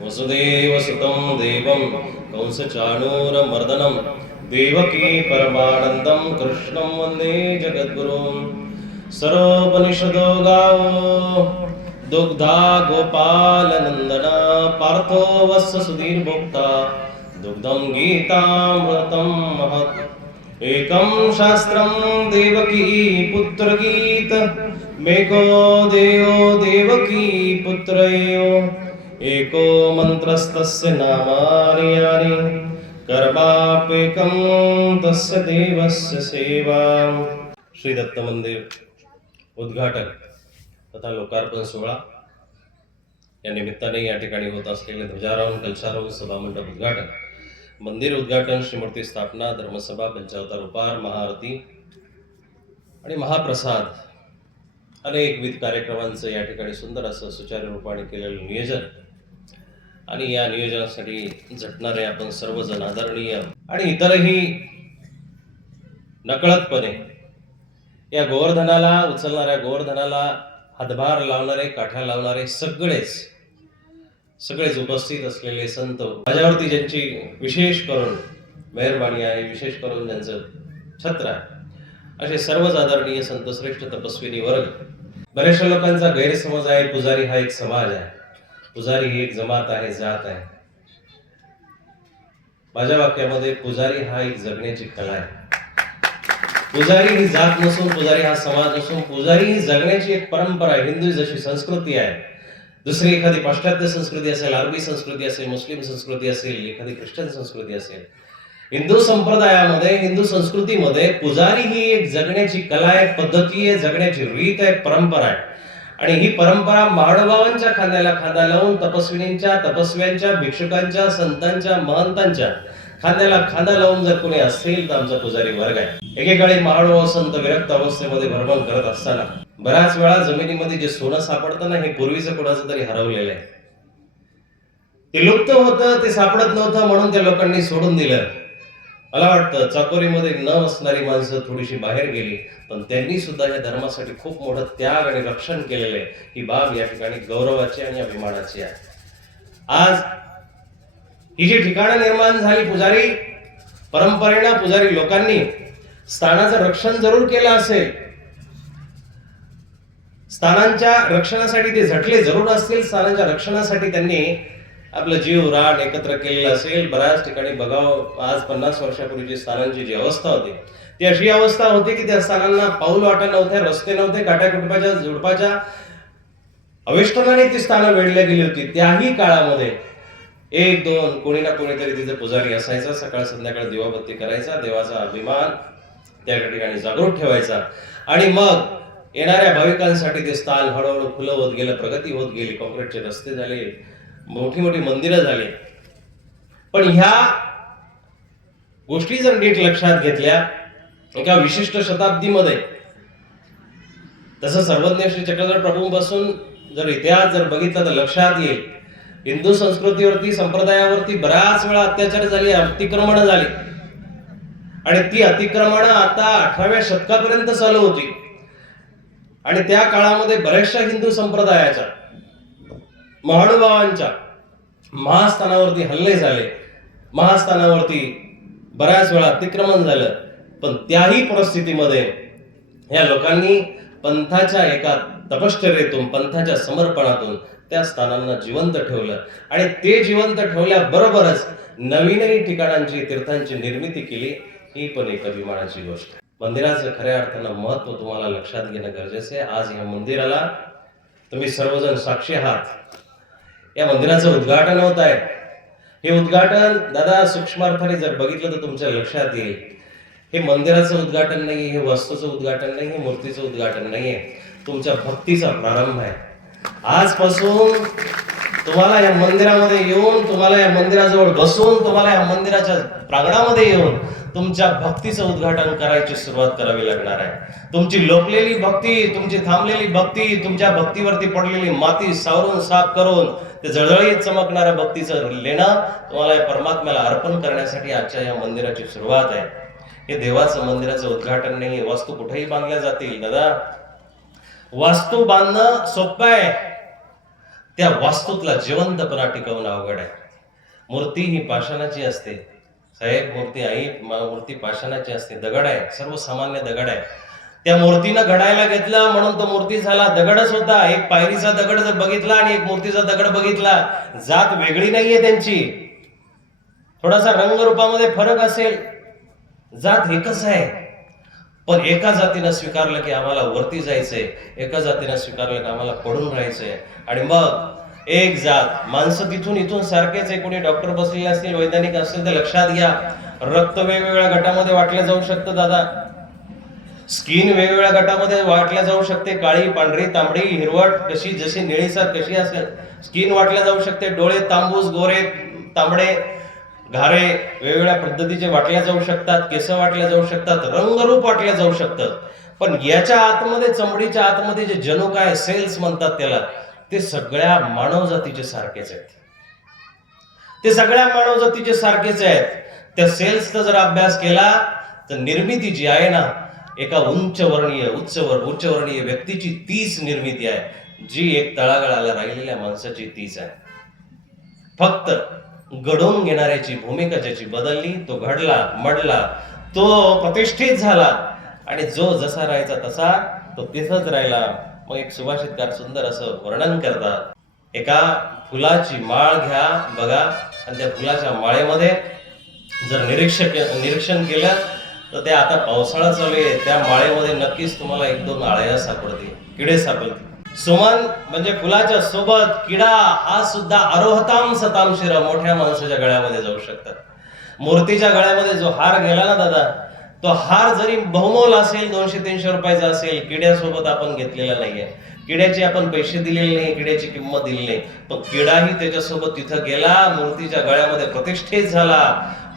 वसुदेवसुतं देवं कंसचाणूरमर्दनं देवकी परमानन्दं कृष्णं वन्दे जगद्गुरुं। सर्वोपनिषदो गावो दुग्धा गोपालनन्दना पार्थो वत्स सुधीर्भोक्ता दुग्धं गीतामृतं महत्। एकं शास्त्रं देवकी पुत्रगीत मेको देवो देवकी पुत्रयो एको मंत्रस्तस्य नामानि यानि कर्माप्येकं तस्य देवस्य सेवा। श्री दत्त मंदिर उद्घाटन तथा लोकार्पण सोहळा या निमित्ताने या ठिकाणी होत असलेले ध्वजारोहण, कलशारोहण, सभामंडप उद्घाटन, मंदिर उद्घाटन, श्रीमूर्ती स्थापना, धर्मसभा, पंचावतार उपार, महाआरती आणि महाप्रसाद अनेकविध कार्यक्रमांचं या ठिकाणी सुंदर असं सुचारू रूपाने केलेलं नियोजन आणि या नियोजनासाठी झटणारे आपण सर्वजण आदरणीय आणि इतरही नकळतपणे या गोवर्धनाला उचलणाऱ्या, गोवर्धनाला हातभार लावणारे, काठा लावणारे सगळेच उपस्थित असलेले संत, माझ्यावरती ज्यांची विशेष करून मेहरबानी आहे, विशेष करून ज्यांचं छत्र आहे, असे सर्वच आदरणीय संत श्रेष्ठ तपस्विनी वर्ग. बऱ्याचशा लोकांचा गैरसमज आहे पुजारी हा एक समाज आहे, पुजारी ही एक जमात आहे, जात आहे. माझ्या वाक्यामध्ये पुजारी हा एक जगण्याची कला आहे. पुजारी ही जात नसून, पुजारी हा समाज नसून, पुजारी ही जगण्याची एक परंपरा आहे. हिंदू जशी संस्कृती आहे, दुसरी एखादी पाश्चात्य संस्कृती असेल, अरबी संस्कृती असेल, मुस्लिम संस्कृती असेल, एखादी ख्रिश्चन संस्कृती असेल, हिंदू संप्रदायामध्ये, हिंदू संस्कृतीमध्ये पुजारी ही एक जगण्याची कला आहे, पद्धती आहे, जगण्याची रीत आहे, परंपरा आहे. आणि ही परंपरा महानुभावांच्या खांद्याला खांदा लावून तपस्विनींच्या, तपस्व्यांच्या, भिक्षुकांच्या, संतांच्या, महंतांच्या खांद्याला खांदा लावून जर कोणी असेल तर आमचा पुजारी वर्ग आहे. एकेकाळी महानुभाव संत विरक्त अवस्थेमध्ये भ्रमण करत असताना बऱ्याच वेळा जमिनीमध्ये जे सोनं सापडतं ना, हे पूर्वीचं कोणाचं तरी हरवलेलं आहे. ते लुप्त होतं, ते सापडत नव्हतं, म्हणून त्या लोकांनी सोडून दिलं. मला वाटतं चाकोरीमध्ये न बसणारी माणसं थोडीशी बाहेर गेली, पण त्यांनी सुद्धा या धर्मासाठी खूप मोठं त्याग आणि रक्षण केलेलं आहे. ही बाब या ठिकाणी गौरवाची आणि अभिमानाची आहे. आज ही जी ठिकाणं निर्माण झाली, पुजारी परंपरेनं, पुजारी लोकांनी स्थानाचं रक्षण जरूर केलं असेल, स्थानांच्या रक्षणासाठी ते झटले जरूर असतील, स्थानांच्या रक्षणासाठी त्यांनी आपलं जीव रान एकत्र केलेलं असेल. बऱ्याच ठिकाणी बघावं, आज 50 वर्षापूर्वीची स्थानांची जी अवस्था होती ती अशी अवस्था होती की त्या स्थानांना पाऊल वाटा नव्हत्या, रस्ते नव्हते, काट्याकुटपाच्या झुडपाच्या अवेष्टनाने ती स्थानं वेढल्या गेली होती. त्याही काळामध्ये एक दोन कोणी ना कोणीतरी तिथे पुजारी असायचा, सकाळ संध्याकाळ दिवाबत्ती करायचा, देवाचा अभिमान त्या ठिकाणी जागृत ठेवायचा. आणि मग येणाऱ्या भाविकांसाठी ते स्थान हळूहळू खुलं होत गेलं, प्रगती होत गेली, काँक्रीटचे रस्ते झाले, मोठी मोठी मंदिरं झाली. पण ह्या गोष्टी जर नीट लक्षात घेतल्या एका विशिष्ट शताब्दीमध्ये, तसं सर्वज्ञ श्री चक्रधर प्रभूंपासून जर इतिहास जर बघितला तर लक्षात येईल, हिंदू संस्कृतीवरती, संप्रदायावरती बऱ्याच वेळा अत्याचार झाले, अतिक्रमण झाली. आणि ती अतिक्रमण आता 18व्या शतकापर्यंत चालू होती. आणि त्या काळामध्ये बऱ्याचशा हिंदू संप्रदायाच्या, महानुभावांच्या महास्थानावरती हल्ले झाले, महास्थानावरती बऱ्याच वेळा अतिक्रमण झालं. पण त्याही परिस्थितीमध्ये या लोकांनी पंथाच्या एका तपश्चर्येतून, पंथाच्या समर्पणातून त्या स्थानांना जिवंत ठेवलं. आणि ते जिवंत ठेवल्याबरोबरच नवीनही ठिकाणांची, तीर्थांची निर्मिती केली. ही पण एक अभिमानाची गोष्ट. मंदिराचं खऱ्या अर्थानं महत्व तुम्हाला लक्षात घेणं गरजेचं आहे. आज या मंदिराला तुम्ही सर्वजण साक्षी आहात. या मंदिराचं उद्घाटन होत आहे. हे उद्घाटन दादा सूक्ष्मार्थाने जर बघितलं तर तुमच्या लक्षात येईल, हे मंदिराचं उद्घाटन नाही, हे वस्तूचं उद्घाटन नाही, हे मूर्तीचं उद्घाटन नाहीये, तुमच्या भक्तीचा प्रारंभ आहे. आजपासून तुम्हाला या मंदिरामध्ये येऊन, तुम्हाला या मंदिराजवळ बसून, तुम्हाला या मंदिराच्या प्रांगणामध्ये येऊन तुमच्या भक्तीचं उद्घाटन करायची सुरुवात करावी लागणार आहे. तुमची लोकलेली भक्ती, तुमची थांबलेली भक्ती, तुमच्या भक्तीवरती पडलेली माती सावरून साफ करून ते जळजळीत चमकणाऱ्या भक्तीचं लेणं तुम्हाला या परमात्म्याला अर्पण करण्यासाठी आजच्या या मंदिराची सुरुवात आहे. हे देवाचं मंदिराचं उद्घाटन नाही. वास्तू कुठेही बांधल्या जातील दादा, वास्तू बांधणं सोपं आहे, त्या वास्तूतला जिवंतपणा टिकवणं अवघड आहे. मूर्ती ही पाषाणाची असते साहेब, मूर्ती पाषाणाची असते, दगड आहे, सर्वसामान्य दगड आहे. त्या मूर्तीनं घडायला घेतलं म्हणून तो मूर्ती झाला, दगडच होता. एक पायरीचा दगड जर बघितला आणि एक मूर्तीचा दगड बघितला, जात वेगळी नाहीये त्यांची, थोडासा रंगरूपामध्ये फरक असेल, जात एकच आहे. पण एका जातीनं स्वीकारलं की आम्हाला वरती जायचंय, एका जातीनं स्वीकारलं की आम्हाला पडून राहायचंय. आणि मग एक जात, माणसं तिथून इथून सारखेच आहे. कोणी डॉक्टर बसलेले असतील, वैज्ञानिक असतील तर लक्षात घ्या, रक्त वेगवेगळ्या गटामध्ये वाटलं जाऊ शकतं दादा, स्किन वेगवेगळ्या गटामध्ये वाटल्या जाऊ शकते, काळी, पांढरी, तांबडी, हिरवट, कशी जशी निळीसर कशी असेल स्किन वाटल्या जाऊ शकते. डोळे तांबूस, गोरे, तांबडे, घारे वेगवेगळ्या पद्धतीचे वाटल्या जाऊ शकतात, केस वाटल्या जाऊ शकतात, रंगरूप वाटल्या जाऊ शकतं. पण याच्या आतमध्ये, चमडीच्या आतमध्ये जे जनुक आहे, सेल्स म्हणतात त्याला, ते सगळ्या मानव जातीचे सारखेच आहेत. ते सगळ्या मानव जातीचे सारखेच आहेत. त्या सेल्सचा जर अभ्यास केला तर निर्मिती जी आहे ना, एका उच्चवर्णीय व्यक्तीची तीच निर्मिती आहे, जी एक तळागाळाला राहिलेल्या माणसाची तीच आहे. फक्त घडवून घेणाऱ्याची भूमिका ज्याची बदलली, तो घडला, मडला, तो प्रतिष्ठित झाला, आणि जो जसा राहायचा तसा तो तिथंच राहिला. मग एक सुभाषितकार सुंदर असं वर्णन करतात, एका फुलाची माळ घ्या बघा, आणि त्या फुलाच्या माळेमध्ये जर निरीक्षण केलं तर ते, आता पावसाळा चालू आहे, त्या माळेमध्ये नक्कीच तुम्हाला 1-2 आळ्या सापडतील, किडे सापडतील. सुमन म्हणजे फुलाच्या सोबत किडा हा सुद्धा आरोहताम सताम शिर मोठ्या माणसाच्या गळ्यामध्ये जाऊ शकतात. मूर्तीच्या गळ्यामध्ये जो हार गेला ना दादा, तो हार जरी बहुमोल असेल, 200-300 रुपयाचा असेल, किड्यासोबत आपण घेतलेला नाहीये, किड्याचे आपण पैसे दिलेले नाही, किड्याची किंमत दिली नाही, तो किडाही त्याच्यासोबत तिथं गेला, मूर्तीच्या गळ्यामध्ये प्रतिष्ठित झाला.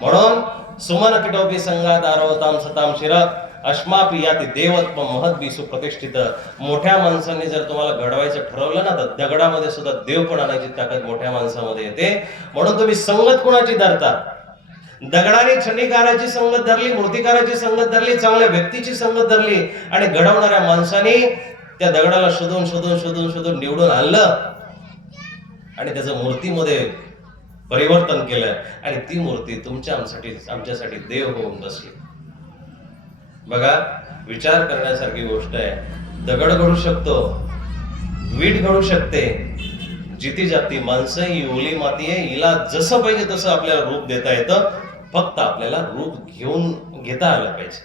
म्हणून सुमन किटोपी संघात आरोहताम सताम शिर अश्मापी याती देवत्व महद्बी सुप्रतिष्ठित. मोठ्या माणसांनी जर तुम्हाला घडवायचं ठरवलं ना, तर दगडामध्ये सुद्धा देव पण आणायची ताकद मोठ्या माणसामध्ये येते. म्हणून तुम्ही संगत कुणाची धरता? दगडाने छंडीकाराची संगत धरली, मूर्तिकाराची संगत धरली, चांगल्या व्यक्तीची संगत धरली, आणि घडवणाऱ्या माणसाने त्या दगडाला शोधून निवडून आणलं आणि त्याचं मूर्तीमध्ये परिवर्तन केलं, आणि ती मूर्ती आमच्यासाठी देव होऊन बसली. बघा, विचार करण्यासारखी गोष्ट आहे. दगड घडू शकतो, वीट घडू शकते, जिती जाती माणसं ही ओली माती आहे, हिला जसं पाहिजे तसं आपल्याला रूप देता येतं. फक्त आपल्याला रूप घेता आलं पाहिजे,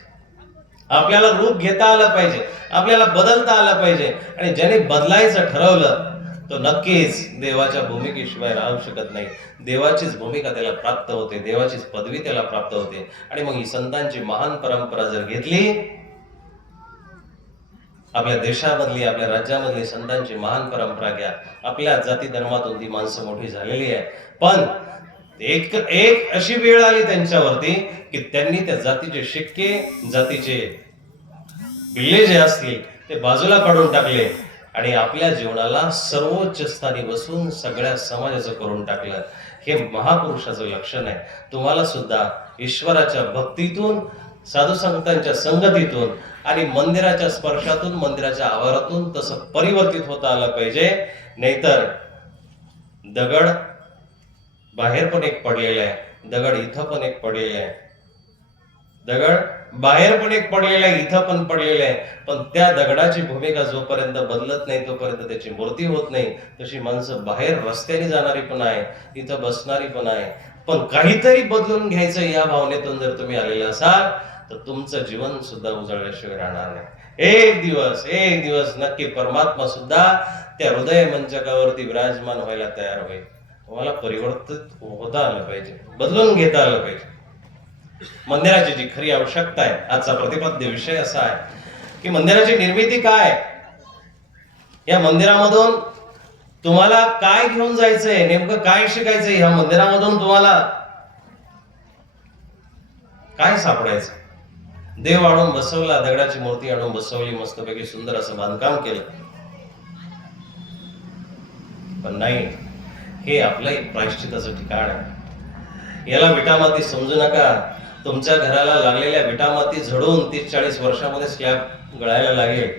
आपल्याला रूप घेता आलं पाहिजे, आपल्याला बदलता आलं पाहिजे. आणि ज्याने बदलायचं ठरवलं तो नक्कीच देवाच्या भूमिकेशिवाय राहू शकत नाही. देवाचीच भूमिका त्याला प्राप्त होते, देवाचीच पदवी त्याला प्राप्त होते. आणि मग ही संतांची महान परंपरा जर घेतली, आपल्या देशामधली, आपल्या राज्यामधली संतांची महान परंपरा घ्या. आपल्या जाती धर्मातून ती माणसं मोठी झालेली आहे, पण एक अशी वेळ आली त्यांच्यावरती की त्यांनी त्या जातीचे शिक्के, जातीचे बिल्ले जे असतील ते बाजूला काढून टाकले, आणि आपल्या जीवनाला सर्वोच्च स्थानी बसून सगळ्या समाजाचं करून टाकलं. हे महापुरुषाचं लक्षण आहे. तुम्हाला सुद्धा ईश्वराच्या भक्तीतून, साधू संतांच्या संगतीतून आणि मंदिराच्या स्पर्शातून, मंदिराच्या आवारातून तसं परिवर्तित होता आलं पाहिजे. नाहीतर दगड बाहेर पण एक पडलेला आहे, दगड इथं पण एक पडलेला आहे, दगड बाहेर पण एक पडलेला आहे, इथं पण पडलेला आहे. पण त्या दगडाची भूमिका जोपर्यंत बदलत नाही तोपर्यंत त्याची मूर्ती होत नाही. तशी माणसं बाहेर रस्त्याने जाणारी पण आहे, इथं बसणारी पण आहे. पण काहीतरी बदलून घ्यायचं या भावनेतून जर तुम्ही आलेले असाल तर तुमचं जीवन सुद्धा उजळल्याशिवाय राहणार नाही. एक दिवस नक्की परमात्मा सुद्धा त्या हृदय मंचकावरती विराजमान व्हायला तयार होईल. तुम्हाला परिवर्तित होता आलं पाहिजे, बदलून घेता आलं पाहिजे. मंदिराची जी खरी आवश्यकता आहे, आजचा प्रतिपाद्य विषय असा आहे की मंदिराची निर्मिती काय, या मंदिरामधून तुम्हाला काय घेऊन जायचंय, नेमकं काय शिकायचंय, ह्या मंदिरामधून तुम्हाला काय सापडायचं. देव आणून बसवला, दगडाची मूर्ती आणून बसवली, मस्तपैकी सुंदर असं बांधकाम केलं, पण नाही, हे आपलं एक प्रायश्चिताचं ठिकाण आहे. याला विटामाती समजू नका. तुमच्या घराला लागलेल्या विटामाती झडून 30-40 वर्षामध्ये स्लॅब गळायला लागेल.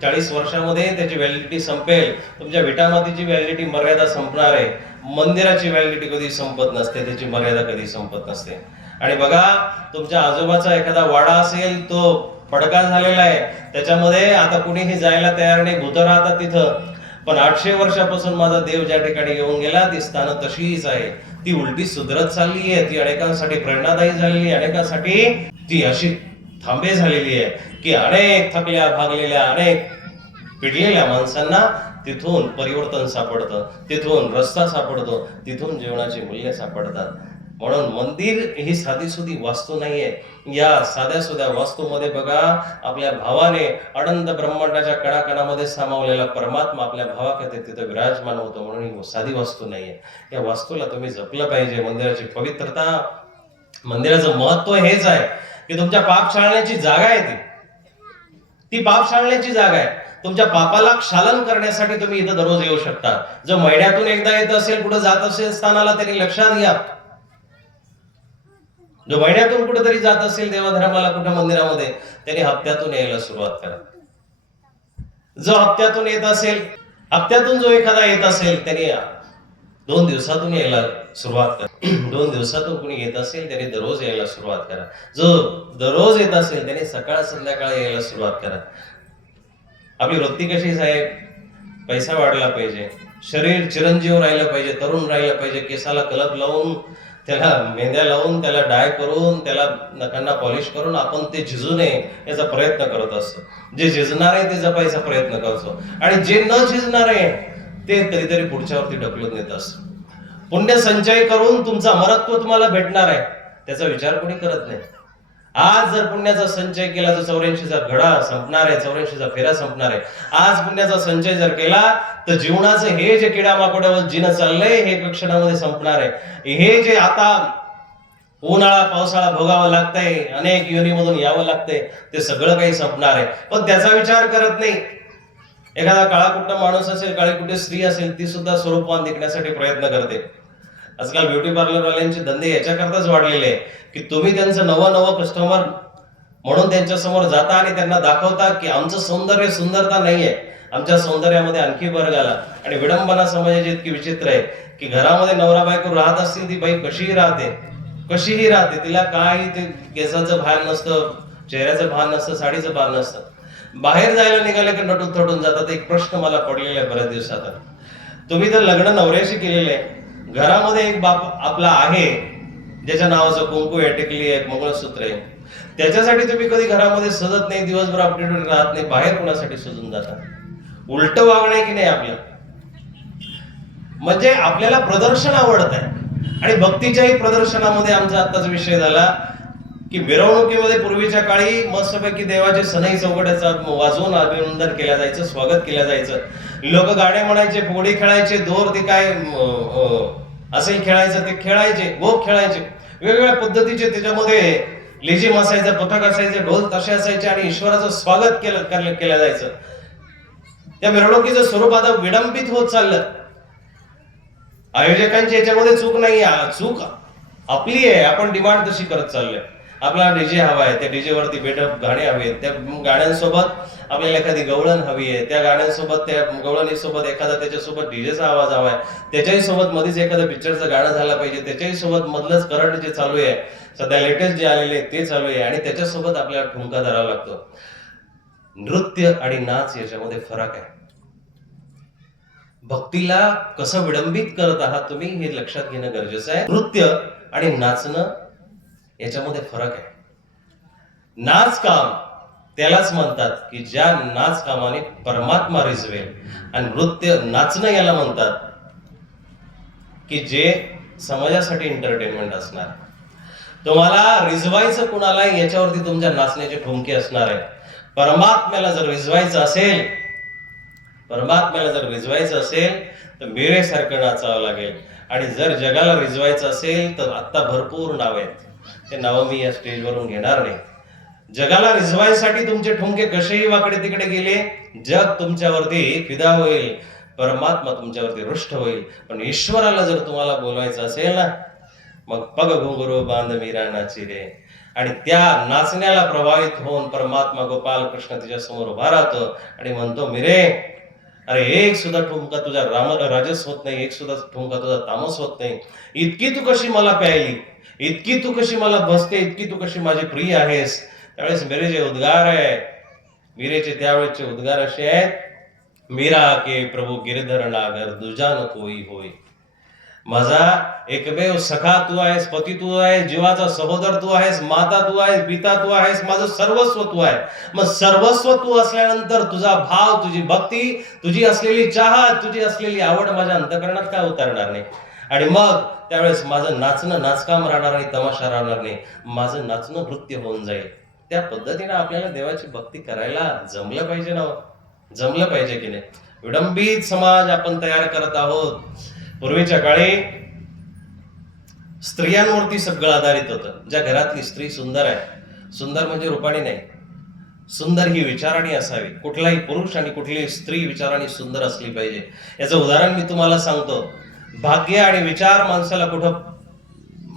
40 वर्षामध्ये त्याची व्हॅलिडिटी संपेल. तुमच्या विटामातीची व्हॅलिडिटी मर्यादा संपणार आहे. मंदिराची व्हॅलिडिटी कधी संपत नसते, त्याची मर्यादा कधी संपत नसते. आणि बघा, तुमच्या आजोबाचा एखादा वाडा असेल, तो पडका झालेला आहे, त्याच्यामध्ये आता कुणीही जायला तयार नाही, भूत राहतात तिथं. पण 800 वर्षापासून माझा देव ज्या ठिकाणी येऊन गेला, ती स्थानं तशीच आहे. ती उलटी सुधरत चालली आहे. ती अनेकांसाठी प्रेरणादायी झालेली आहे, अनेकांसाठी ती अशी थांबे झालेली आहे की अनेक थकल्या भागलेल्या, अनेक पिडलेल्या माणसांना तिथून परिवर्तन सापडतं, तिथून रस्ता सापडतो, तिथून जीवनाची मूल्य सापडतात. म्हणून मंदिर ही साधीसुधी वास्तू नाहीये. या साध्या सुध्या वास्तूमध्ये बघा, आपल्या भावाने अनंत ब्रह्मांडाच्या कणाकणामध्ये सामावलेला परमात्मा आपल्या भावाकडे तिथे विराजमान होतो. म्हणून ही साधी वास्तू नाहीये. या वास्तूला तुम्ही जपलं पाहिजे. मंदिराची पवित्रता, मंदिराचं महत्व हेच आहे की तुमच्या पाप शाळण्याची जागा आहे. ती पाप शाळण्याची जागा आहे. तुमच्या पापाला क्षालन करण्यासाठी तुम्ही इथं दररोज येऊ शकता. जो महिन्यातून एकदा येत असेल, कुठं जात असेल स्थानाला, त्यांनी लक्षात घ्या. जो महिन्यातून कुठेतरी जात असेल देवाधर्माला, कुठं मंदिरामध्ये, त्यांनी हप्त्यातून यायला सुरुवात करा. जो हप्त्यातून येत असेल, हप्त्यातून जो एखादा येत असेल, त्यांनी 2 दिवसातून यायला सुरुवात करा. 2 दिवसातून कुणी येत असेल, त्यांनी दररोज यायला सुरुवात करा. जो दररोज येत असेल, त्यांनी सकाळ संध्याकाळ यायला सुरुवात करा. आपली वृत्ती कशी साहेब? पैसा वाढला पाहिजे, शरीर चिरंजीव राहिलं पाहिजे, तरुण राहिलं पाहिजे, केसाला कलर लावून, त्याला मेंद्या लावून, त्याला डाय करून, त्याला नखांना पॉलिश करून आपण ते झिजू नये याचा प्रयत्न करत असतो. जे झिजणार आहे ते जपायचा प्रयत्न करतो, आणि जे न झिजणार आहे ते कधीतरी पुढच्यावरती ढकलून देत असतो. पुण्य संचय करून तुमचं अमरत्व तुम्हाला भेटणार आहे, त्याचा विचार कोणी करत नाही. आज जर पुण्याचा संचय केला तर 84चा घडा संपणार आहे, 84चा फेरा संपणार आहे. आज पुण्याचा संचय जर केला तर जीवनाचं हे जे किडामाकोड्यावर जीनं चाललंय, हे क्षणामध्ये संपणार आहे. हे जे आता उन्हाळा पावसाळा भोगावं लागतंय, अनेक योनीमधून यावं लागतंय, ते सगळं काही संपणार आहे. पण त्याचा विचार करत नाही. एखादा काळाकुट्ट माणूस असेल, काळीकुट्ट स्त्री असेल, ती सुद्धा स्वरूपवान दिखण्यासाठी प्रयत्न करते. आजकाल ब्युटी पार्लरवाल्यांचे धंदे याच्याकरताच वाढलेले आहे की तुम्ही त्यांचं नवं कस्टमर म्हणून त्यांच्या समोर जाता आणि त्यांना दाखवता की आमचं सौंदर्य सुंदरता नाहीये, आमच्या सौंदर्यामध्ये आणखी भर घाला. आणि विडंबना समाजाची इतकी विचित्र आहे की घरामध्ये नवरा बायको राहत असतील, ती बाई कशीही राहते, तिला काही ते केसाचं भान नसतं, चेहऱ्याचं भान नसतं, साडीचं भान नसतं. बाहेर जायला निघाले की नटून थटून जातात. एक प्रश्न मला पडलेला आहे बऱ्याच दिवसात. तुम्ही तर लग्न नवऱ्याशी केलेलं आहे, घरामध्ये एक बाप आपला आहे ज्याच्या नावाचं कुंकू आहे, टिकली आहे, मंगळसूत्र आहे, त्याच्यासाठी तुम्ही कधी घरामध्ये सजत नाही, दिवसभर अपडेटेड राहत नाही, बाहेर कोणासाठी सजून जाता? उलट वागणं आहे की नाही आपलं? म्हणजे आपल्याला प्रदर्शन आवडत आहे. आणि भक्तीच्याही प्रदर्शनामध्ये आमचा आत्ताच विषय झाला की मिरवणुकीमध्ये पूर्वीच्या काळी मस्तपैकी देवाचे सनई चौघड्याचा वाजवून अभिनंदन केलं जायचं, स्वागत केलं जायचं. लोक गाणे म्हणायचे, फुगडी खेळायचे, दोर ते काय असेल खेळायचं ते खेळायचे, गोप खेळायचे, वेगवेगळ्या पद्धतीचे त्याच्यामध्ये लेझिम असायचं, पथक असायचे, ढोल ताशे असायचे, आणि ईश्वराचं स्वागत केलं जायचं. त्या मिरवणुकीचं स्वरूप आता विडंबित होत चाललं. आयोजकांची याच्यामध्ये चूक नाही, चूक आपली आहे. आपण डिमांड तशी करत चाललोय. आपल्याला डीजे हवा आहे, त्या डीजे वरती बेडप गाणे हवे, त्या गाण्यांसोबत आपल्याला एखादी गवळण हवी आहे, त्या गाण्यांसोबत, त्या गवळणीसोबत एखादा त्याच्यासोबत डीजेचा आवाज हवा आहे, त्याच्याही सोबत मध्येच एखादं पिक्चरचं गाणं झालं पाहिजे, त्याच्याही सोबत मधलंच करंट जे चालू आहे, सध्या लेटेस्ट जे आलेले ते चालू आहे, आणि त्याच्यासोबत आपल्याला ठुमका धरावा लागतो. नृत्य आणि नाच याच्यामध्ये फरक आहे. भक्तीला कसं विडंबित करत आहात तुम्ही हे लक्षात घेणं गरजेचं आहे. नृत्य आणि नाचणं याच्यामध्ये फरक आहे. नाच काम त्यालाच म्हणतात की ज्या नाच कामाने परमात्मा रिजवेल, आणि नृत्य नाचणं याला म्हणतात की जे समाजासाठी एंटरटेनमेंट असणार. तुम्हाला रिजवायचं कुणाला याच्यावरती तुमच्या नाचण्याचे ठुमके असणार आहे. परमात्म्याला जर रिजवायचं असेल तर मेरेसारखं नाचावं लागेल. आणि जर जगाला रिजवायचं असेल तर आत्ता भरपूर नाव आहेत, ते नावं मी या स्टेजवरून घेणार नाही. जगाला रिझवायसाठी तुमचे ठुमके कसेही वाकडे तिकडे गेले, जग तुमच्यावरती फिदा होईल, परमात्मा तुमच्यावरती रुष्ट होईल. पण ईश्वराला जर तुम्हाला बोलवायचं असेल ना, मग पग घुंगरू बांध मीरा नाची रे. आणि त्या नाचण्याला प्रभावित होऊन परमात्मा गोपाल कृष्ण तिच्या समोर उभा राहतो आणि म्हणतो, मिरे, अरे एक सुद्धा ठुमका तुझा राजस होत नाही, एक सुद्धा ठुमका तुझा तामस होत नाही. इतकी तू कशी मला प्यायली, इतकी तू कशी मला बसते, इतकी तू कशी माझी प्रिय आहेस. त्यावेळेस मेरे जे उद्गार आहे, मीरेचे त्यावेळेचे उद्गार असे आहेत, मीरा के प्रभू गिरधर नागर दुजा न कोई होय. माझा एकमेव सखा तू आहेस, पती तू आहेस, जीवाचा सहोदर तू आहेस, माता तू आहेस, पिता तू आहेस, माझं सर्वस्व तू आहे. मग सर्वस्व तू असल्यानंतर तुझा भाव, तुझी भक्ती, तुझी असलेली चाहत, तुझी असलेली आवड माझ्या अंतःकरणात काय उतरणार नाही. आणि मग त्यावेळेस माझं नाचणं नाचकाम राहणार नाही, तमाशा राहणार नाही, माझं नाचणं नृत्य होऊन जाईल. त्या पद्धतीने आपल्याला देवाची भक्ती करायला जमलं पाहिजे ना, जमलं पाहिजे की नाही. विडंबित समाज आपण तयार करत आहोत. पूर्वीच्या काळी स्त्रियांवरती सगळं आधारित होतं. ज्या घरातली स्त्री सुंदर आहे, सुंदर म्हणजे रूपाने नाही, सुंदर ही विचाराने असावी. कुठलाही पुरुष आणि कुठलीही स्त्री विचाराने सुंदर असली पाहिजे. याचं उदाहरण मी तुम्हाला सांगतो. भाग्य आणि विचार माणसाला कुठं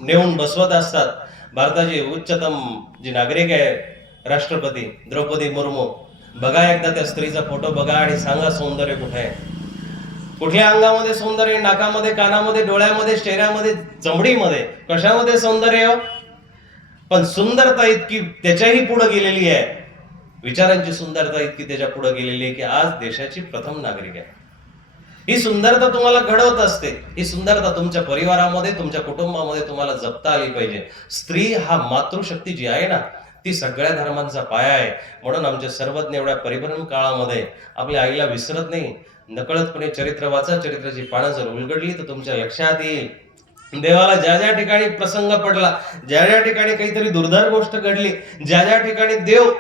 नेऊन बसवत असतात. भारताची उच्चतम जी नागरिक आहे, राष्ट्रपती द्रौपदी मुर्मू, बघा एकदा त्या स्त्रीचा फोटो बघा आणि सांगा सौंदर्य कुठे आहे. कुठल्या अंगामध्ये सौंदर्य, नाकामध्ये, कानामध्ये, डोळ्यामध्ये, चेहऱ्यामध्ये, चमडीमध्ये, कशामध्ये सौंदर्य. पण सुंदरता इतकी त्याच्याही पुढे गेलेली आहे, विचारांची सुंदरता इतकी त्याच्या पुढे गेलेली आहे की आज देशाची प्रथम नागरिक आहे. ही सुंदरता तुम्हाला घडवत असते. ही सुंदरता तुमच्या परिवारामध्ये, तुमच्या कुटुंबामध्ये तुम्हाला जपता आली पाहिजे. स्त्री हा मातृशक्ती जी आहे ना, ती सगळ्या धर्मांचा पाया आहे. म्हणून आमचे सर्वज्ञ एवढ्या परिभ्रमण काळामध्ये आपल्या आईला विसरत नाही. नकळतपणे चरित्र वाचा, चरित्राची पानं जर उलगडली तर तुमच्या लक्षात येईल, देवाला ज्या ज्या ठिकाणी प्रसंग पडला, ज्या ज्या ठिकाणी काहीतरी दुर्धर गोष्ट घडली, ज्या ज्या ठिकाणी देव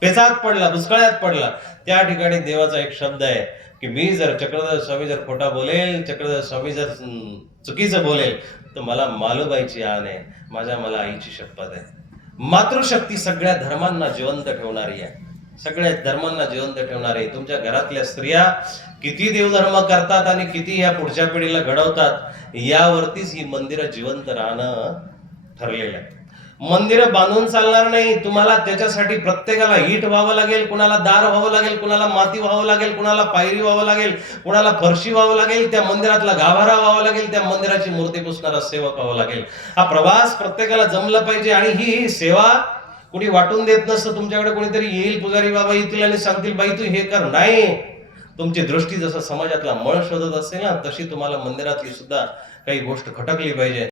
पेचात पडला, दुष्काळात पडला, त्या ठिकाणी देवाचा एक शब्द आहे की मी जर चक्रधर स्वामी जर खोटा बोलेल, चक्रधर स्वामी जर चुकीचं बोलेल, तर मला मालूबाईची आण आहे, मला आईची शपथ आहे. मातृशक्ती सगळ्या धर्मांना जिवंत ठेवणारी आहे, सगळ्या धर्मांना जिवंत ठेवणारी. तुमच्या घरातल्या स्त्रिया किती देवधर्म करतात आणि किती या पुढच्या पिढीला घडवतात, यावरतीच ही मंदिरं जिवंत राहणं ठरलेलं आहे. मंदिरं बांधून चालणार नाही. तुम्हाला त्याच्यासाठी प्रत्येकाला इट व्हावं लागेल, कुणाला दार व्हावं लागेल, कुणाला माती व्हावं लागेल, कुणाला पायरी व्हावं लागेल, कुणाला फरशी व्हावं लागेल, त्या मंदिरातला गाभारा व्हावा लागेल, त्या मंदिराची मूर्ती पुसणारा सेवक व्हावं लागेल. हा प्रवास प्रत्येकाला जमला पाहिजे. आणि ही सेवा कुणी वाटून देत नसतं. तुमच्याकडे कोणीतरी येईल, पुजारी बाबा येतील आणि सांगतील बाई तू हे कर, नाही. तुमची दृष्टी जसं समाजातला मळ शोधत असेल ना, तशी तुम्हाला मंदिरातली सुद्धा काही गोष्ट खटकली पाहिजे.